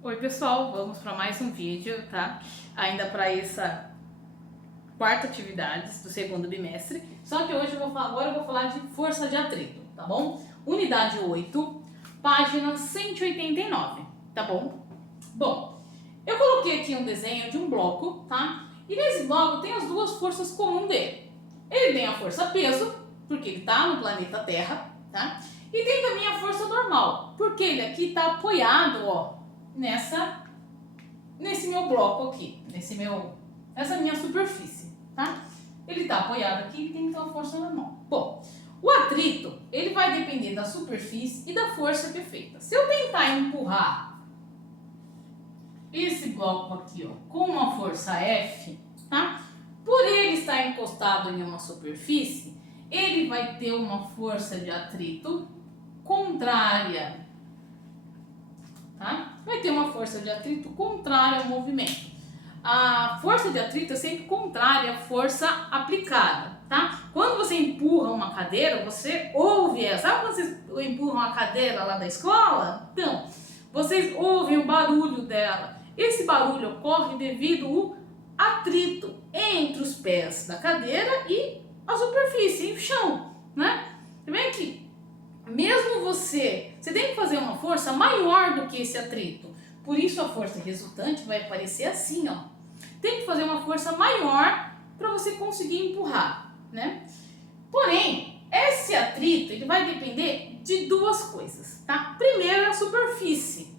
Oi pessoal, vamos para mais um vídeo, tá? Ainda para essa quarta atividade do segundo bimestre. Só que hoje agora eu vou falar de força de atrito, tá bom? Unidade 8, página 189, tá bom? Bom, eu coloquei aqui um desenho de um bloco, tá? E nesse bloco tem as duas forças comuns dele. Ele tem a força peso, porque ele tá no planeta Terra, tá? E tem também a força normal, porque ele aqui tá apoiado, ó, nesse meu bloco aqui, nessa minha superfície, tá? Ele está apoiado aqui e tem então a força normal. Bom, o atrito, ele vai depender da superfície e da força que é feita. Se eu tentar empurrar esse bloco aqui, ó, com uma força F, tá? Por ele estar encostado em uma superfície, ele vai ter uma força de atrito contrária, tá? Vai ter uma força de atrito contrária ao movimento. A força de atrito é sempre contrária à força aplicada, tá? Quando você empurra uma cadeira, você ouve ela. Sabe quando vocês empurram a cadeira lá da escola? Então, vocês ouvem o barulho dela. Esse barulho ocorre devido ao atrito entre os pés da cadeira e a superfície, o chão, né? Você vem aqui. Mesmo você tem que fazer uma força maior do que esse atrito. Por isso a força resultante vai aparecer assim, ó. Tem que fazer uma força maior para você conseguir empurrar, né? Porém, esse atrito ele vai depender de duas coisas, tá? Primeiro é a superfície,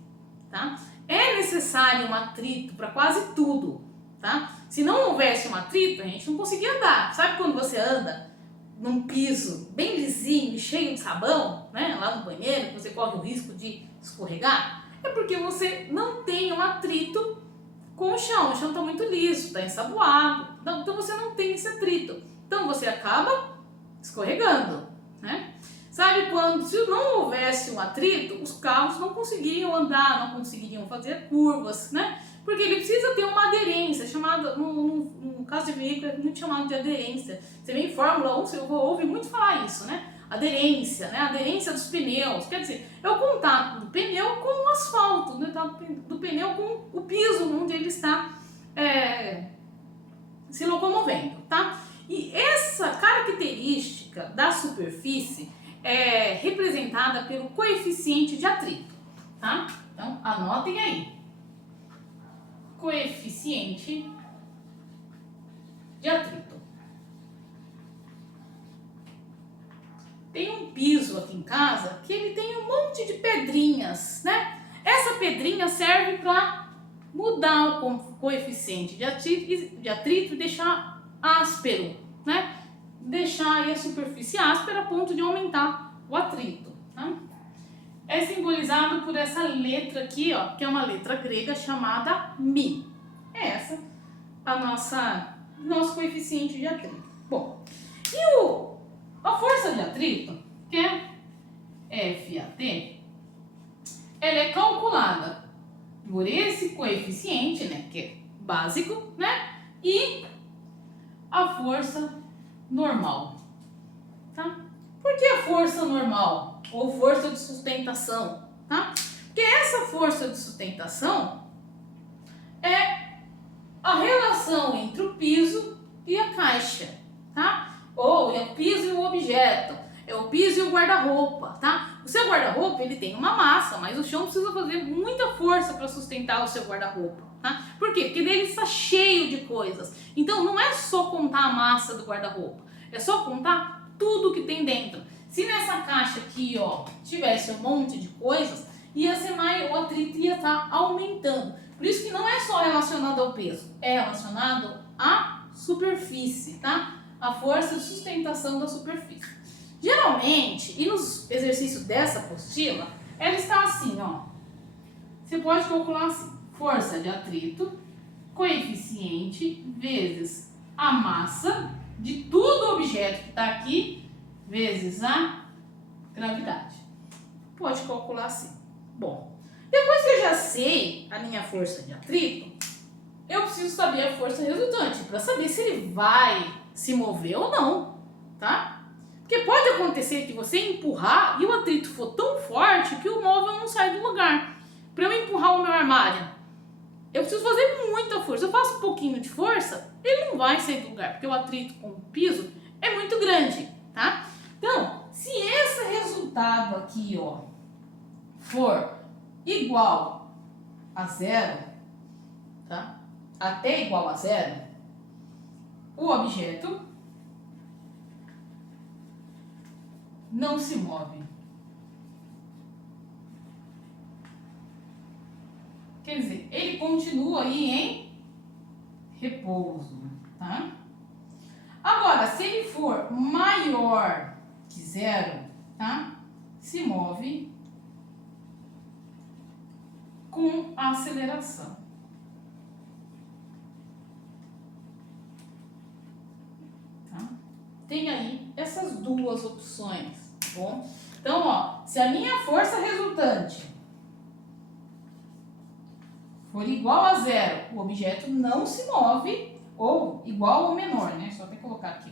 tá? É necessário um atrito para quase tudo, tá? Se não houvesse um atrito, a gente não conseguia andar. Sabe quando você anda num piso bem lisinho e cheio de sabão, né, lá no banheiro, você corre o risco de escorregar? É porque você não tem um atrito com o chão está muito liso, está ensaboado, então você não tem esse atrito, então você acaba escorregando, né? Sabe quando, se não houvesse um atrito, os carros não conseguiriam andar, não conseguiriam fazer curvas, né? Porque ele precisa ter uma aderência, chamada, no caso de veículo é muito chamado de aderência. Você vê em Fórmula 1, você ouve muito falar isso, né? Aderência, né? Aderência dos pneus, quer dizer, é o contato do pneu com o asfalto, né? Do pneu com o piso onde ele está se locomovendo, tá? E essa característica da superfície é representada pelo coeficiente de atrito, tá? Então, anotem aí. Coeficiente de atrito. Tem um piso aqui em casa que ele tem um monte de pedrinhas, né? Essa pedrinha serve para mudar o coeficiente de atrito e deixar áspero, né? Deixar aí a superfície áspera a ponto de aumentar o atrito, tá? É simbolizado por essa letra aqui, ó, que é uma letra grega chamada Mi. É essa a nosso coeficiente de atrito. Bom, e a força de atrito, que é FAT, ela é calculada por esse coeficiente, né, que é básico, né, e a força normal, tá? Por que a força normal ou força de sustentação, tá? Porque essa força de sustentação é a relação entre o piso e a caixa, tá? Ou é o piso e o objeto, é o piso e o guarda-roupa, tá? O seu guarda-roupa, ele tem uma massa, mas o chão precisa fazer muita força para sustentar o seu guarda-roupa, tá? Por quê? Porque dele está cheio de coisas. Então, não é só contar a massa do guarda-roupa, é só contar tudo que tem dentro. Se nessa caixa aqui, ó, tivesse um monte de coisas, ia ser mais, o atrito ia estar aumentando. Por isso que não é só relacionado ao peso, é relacionado à superfície, tá? A força de sustentação da superfície. Geralmente, e nos exercícios dessa apostila, ela está assim, ó. Você pode calcular assim: força de atrito, coeficiente, vezes a massa de todo objeto que está aqui, vezes a gravidade. Pode calcular assim. Bom, depois que eu já sei a minha força de atrito, eu preciso saber a força resultante, para saber se ele vai se mover ou não, tá? Porque pode acontecer que você empurrar e o atrito for tão forte que o móvel não sai do lugar. Para eu empurrar o meu armário armário. Eu preciso fazer muita força. Eu faço um pouquinho de força, ele não vai sair do lugar, porque o atrito com o piso é muito grande, tá? Então, se esse resultado aqui, ó, for igual a zero, tá? Até igual a zero, o objeto não se move. Quer dizer, ele continua aí em repouso, tá? Agora, se ele for maior que zero, tá? Se move com aceleração. Tá? Tem aí essas duas opções, tá bom? Então, ó, se a minha força resultante for igual a zero, o objeto não se move, ou igual ou menor, né? Só para colocar aqui.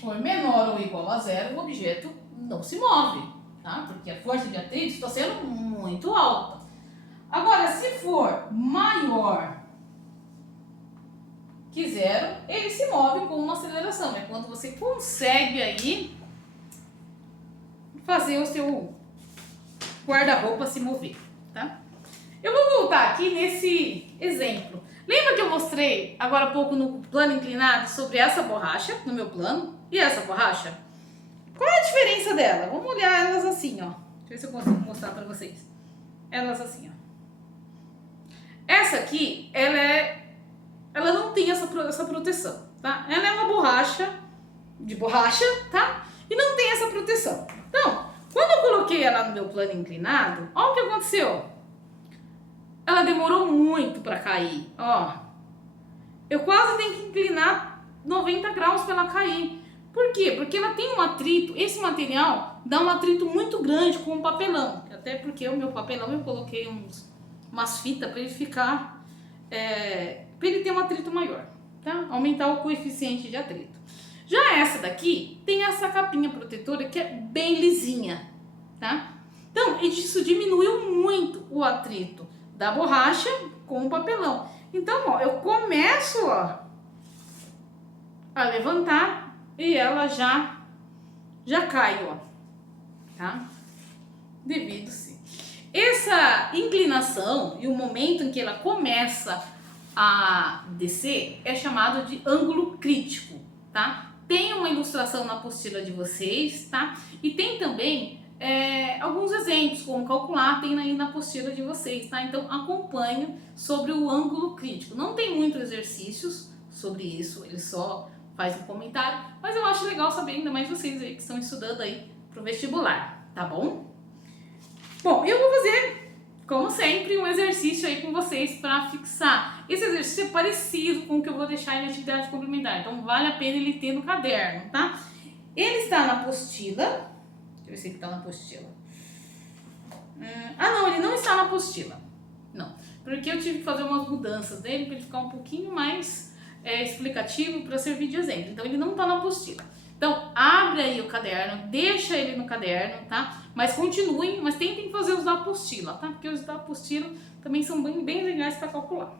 For menor ou igual a zero, o objeto não se move, tá? Porque a força de atrito está sendo muito alta. Agora, se for maior que zero, ele se move com uma aceleração. É quando você consegue aí fazer o seu guarda-roupa se mover, tá? Eu vou voltar aqui nesse exemplo. Lembra que eu mostrei agora há pouco no plano inclinado sobre essa borracha, no meu plano, e essa borracha? Qual é a diferença dela? Vamos olhar elas assim, ó. Deixa eu ver se eu consigo mostrar pra vocês. Elas assim, ó. Essa aqui, ela não tem essa proteção, tá? Ela é uma borracha, de borracha, tá? E não tem essa proteção. Então, quando eu coloquei ela no meu plano inclinado, olha o que aconteceu. Ela demorou muito para cair, ó. Eu quase tenho que inclinar 90 graus para ela cair. Por quê? Porque ela tem um atrito, esse material dá um atrito muito grande com o papelão. Até porque o meu papelão eu coloquei umas fitas para ele ficar, para ele ter um atrito maior, tá? Aumentar o coeficiente de atrito. Já essa daqui tem essa capinha protetora que é bem lisinha, tá? Então, isso diminuiu muito o atrito da borracha com o papelão. Então, ó, eu começo, ó, a levantar e ela já cai, ó, tá? Devido-se. Essa inclinação e o momento em que ela começa a descer é chamado de ângulo crítico, tá? Tem uma ilustração na apostila de vocês, tá? E tem também alguns exemplos, como calcular, tem aí na apostila de vocês, tá? Então acompanhe sobre o ângulo crítico. Não tem muitos exercícios sobre isso, ele só faz um comentário, mas eu acho legal saber, ainda mais vocês aí que estão estudando aí pro vestibular, tá bom? Bom, eu vou fazer, como sempre, um exercício aí com vocês para fixar. Esse exercício é parecido com o que eu vou deixar em atividade complementar, então vale a pena ele ter no caderno, tá? Ele está na apostila. Deixa eu ver se ele está na apostila. Não, ele não está na apostila. Não, porque eu tive que fazer umas mudanças dele para ele ficar um pouquinho mais explicativo para servir de exemplo. Então ele não está na apostila. Então abre aí o caderno, deixa ele no caderno, tá? Mas continuem, mas tentem fazer os da apostila, tá? Porque os da apostila também são bem legais para calcular.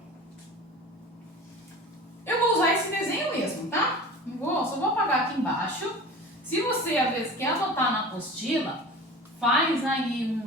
Eu vou usar esse desenho mesmo, tá? Só vou apagar aqui embaixo. Se você, às vezes, quer anotar na apostila, faz aí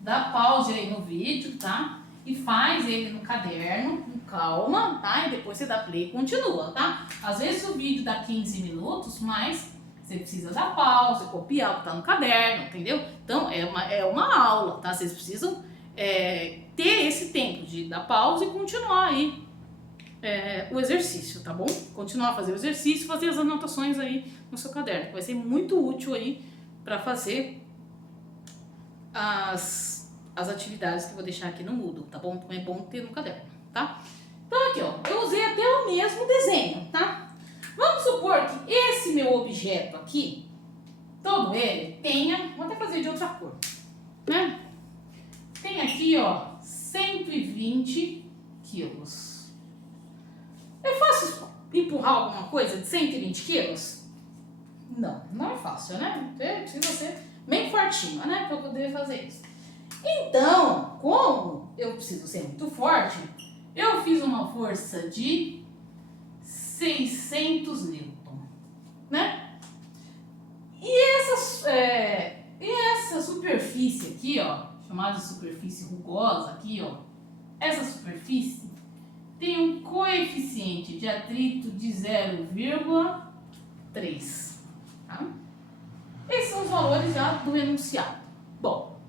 dá pause aí no vídeo, tá? E faz ele no caderno, com calma, tá? E depois você dá play e continua, tá? Às vezes o vídeo dá 15 minutos, mas você precisa dar pausa, copiar o que tá no caderno, entendeu? Então, é uma aula, tá? Vocês precisam ter esse tempo de dar pausa e continuar aí o exercício, tá bom? Continuar a fazer o exercício, fazer as anotações aí no seu caderno. Vai ser muito útil aí para fazer as atividades que eu vou deixar aqui no Moodle, tá bom? Então é bom ter no caderno, tá? Então aqui, ó, eu usei até o mesmo desenho, tá? Vamos supor que esse meu objeto aqui, todo ele tenha, vou até fazer de outra cor, né? Tem aqui, ó, 120 quilos. É fácil empurrar alguma coisa de 120 quilos? Não, não é fácil, né? Precisa ser bem fortinho, né? Para poder fazer isso. Então, como eu preciso ser muito forte, eu fiz uma força de 600 newton, né? E essa superfície aqui, ó, chamada superfície rugosa aqui, ó, essa superfície tem um coeficiente de atrito de 0,3, tá? Esses são os valores já do enunciado. Bom,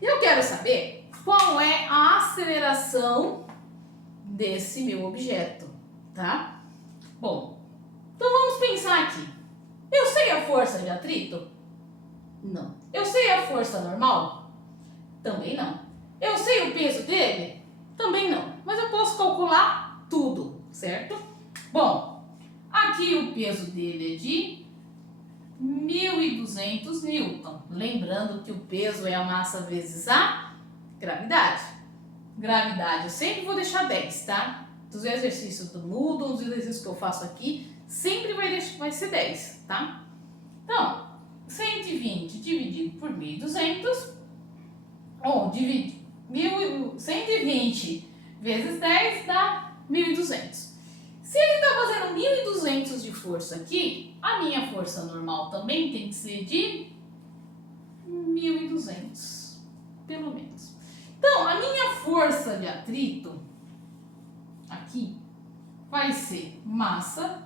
eu quero saber qual é a aceleração desse meu objeto, tá? Bom, então vamos pensar aqui. Eu sei a força de atrito? Não. Eu sei a força normal? Também não. Eu sei o peso dele? Também não. Mas eu posso calcular tudo, certo? Bom, aqui o peso dele é de 1.200 newton. Lembrando que o peso é a massa vezes a gravidade. Gravidade eu sempre vou deixar 10, tá? Dos exercícios do Moodle, dos exercícios que eu faço aqui, sempre vai ser 10, tá? Então, 120 dividido por 1.200, ou 120 vezes 10 dá 1.200. Se ele está fazendo 1.200 de força aqui, a minha força normal também tem que ser de 1.200, pelo menos. Então, a minha força de atrito aqui vai ser massa,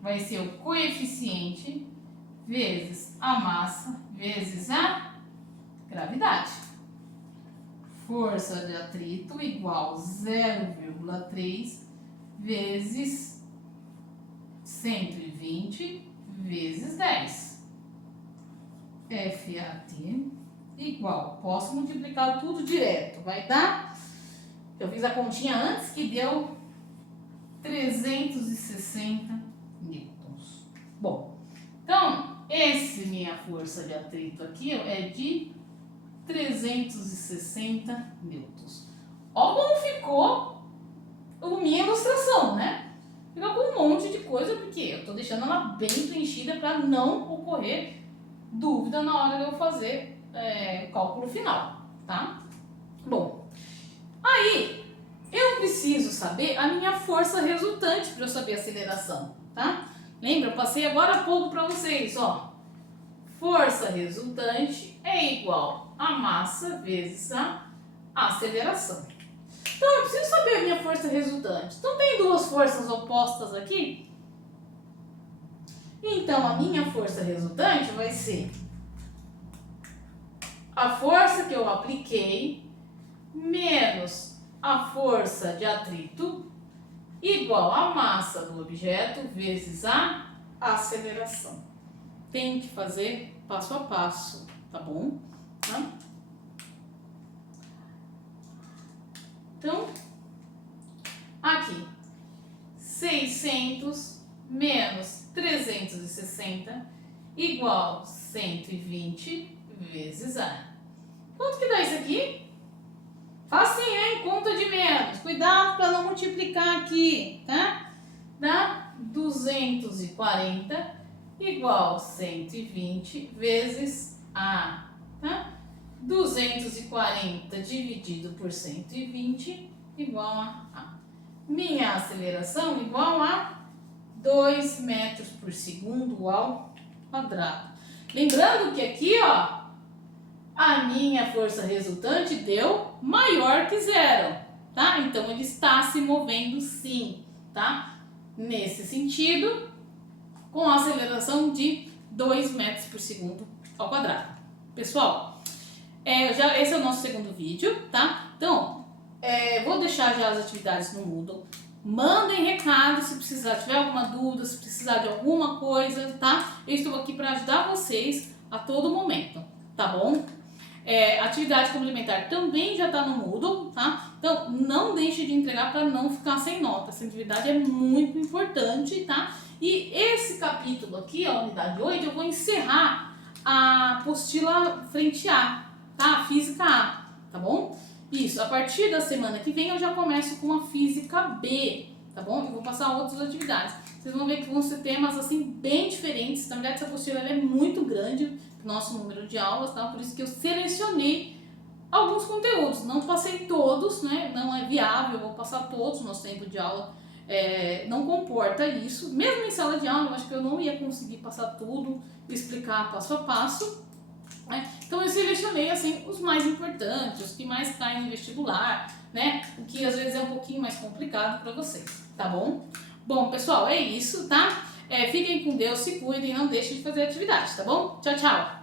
vai ser o coeficiente vezes a massa vezes a gravidade. Força de atrito igual 0,3 vezes 120 vezes 10. FAT igual, posso multiplicar tudo direto, vai dar, eu fiz a continha antes que deu 360 newtons. Bom, então, minha força de atrito aqui é de 360 newtons. Ó como ficou a minha ilustração, né? Ficou com um monte de coisa, porque eu tô deixando ela bem preenchida para não ocorrer dúvida na hora de eu fazer o cálculo final, tá? Bom, aí eu preciso saber a minha força resultante para eu saber a aceleração, tá? Lembra? Eu passei agora há pouco para vocês, ó. Força resultante é igual a massa vezes a aceleração. Então, eu preciso saber a minha força resultante. Então, tem duas forças opostas aqui. Então, a minha força resultante vai ser a força que eu apliquei menos a força de atrito igual a massa do objeto vezes a aceleração. Tem que fazer passo a passo, tá bom? Tá? Então, aqui, 600 menos 360 igual 120 vezes A. Quanto que dá isso aqui? Facinho, hein? Conta de menos. Cuidado para não multiplicar aqui, tá? Dá 240 igual 120 vezes A, tá? 240 dividido por 120 igual a. Minha aceleração igual a 2 metros por segundo ao quadrado. Lembrando que aqui, ó, a minha força resultante deu maior que zero, tá? Então, ele está se movendo sim, tá? Nesse sentido, com a aceleração de 2 metros por segundo ao quadrado. Pessoal, esse é o nosso segundo vídeo, tá? Então, vou deixar já as atividades no Moodle. Mandem recado se precisar, tiver alguma dúvida, se precisar de alguma coisa, tá? Eu estou aqui para ajudar vocês a todo momento, tá bom? Atividade complementar também já está no Moodle, tá? Então, não deixe de entregar para não ficar sem nota. Essa atividade é muito importante, tá? E esse capítulo aqui, a unidade 8, eu vou encerrar a apostila frente A, tá? A física A, tá bom? Isso, a partir da semana que vem eu já começo com a física B, tá bom? Eu vou passar outras atividades. vocês vão ver que vão ser temas assim bem diferentes. Na verdade, essa apostila ela é muito grande, nosso número de aulas, tá? Por isso que eu selecionei alguns conteúdos, não passei todos, né? Não é viável, eu vou passar todos, nosso tempo de aula não comporta isso. Mesmo em sala de aula, eu acho que eu não ia conseguir passar tudo, explicar passo a passo, né? Então eu selecionei assim os mais importantes, os que mais caem no vestibular, né? O que às vezes é um pouquinho mais complicado para vocês, tá bom? Bom, pessoal, é isso, tá? Fiquem com Deus, se cuidem, não deixem de fazer atividade, tá bom? Tchau, tchau!